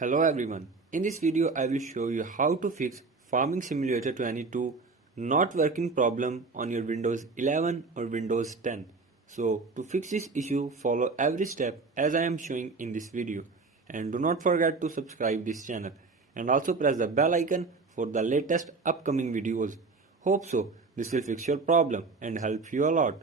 Hello everyone. In this video I will show you how to fix Farming Simulator 22 not working problem on your Windows 11 or Windows 10. So to fix this issue, follow every step as I am showing in this video, and do not forget to subscribe this channel and also press the bell icon for the latest upcoming videos. Hope so this will fix your problem and help you a lot.